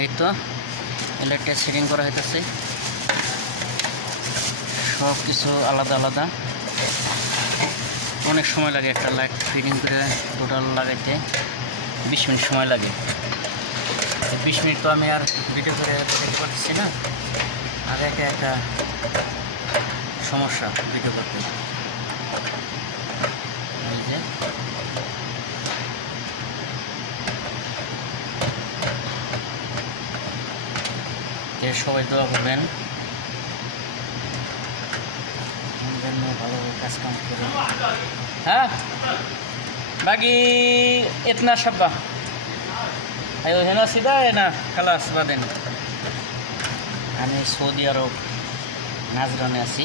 এই তো লাইটটা সেটিং করা হইতেছে, সব কিছু আলাদা আলাদা। অনেক সময় লাগে একটা লাইট ফিটিং করে টোটাল লাগাইতে, 20 মিনিট সময় লাগে। 20 মিনিট তো আমি আর ভিডিও করে দেখতে পারতেছি না, আগে একটা সমস্যা ভিডিও করতে। এই যে সবাই দোয়া করবেন, ভালোভাবে কাজ কাম করে। হ্যাঁ বাকি इतना शब्बा আই है ना सीधा है ना खलास बादेन। আমি সৌদি আরব নাজরানে আছি।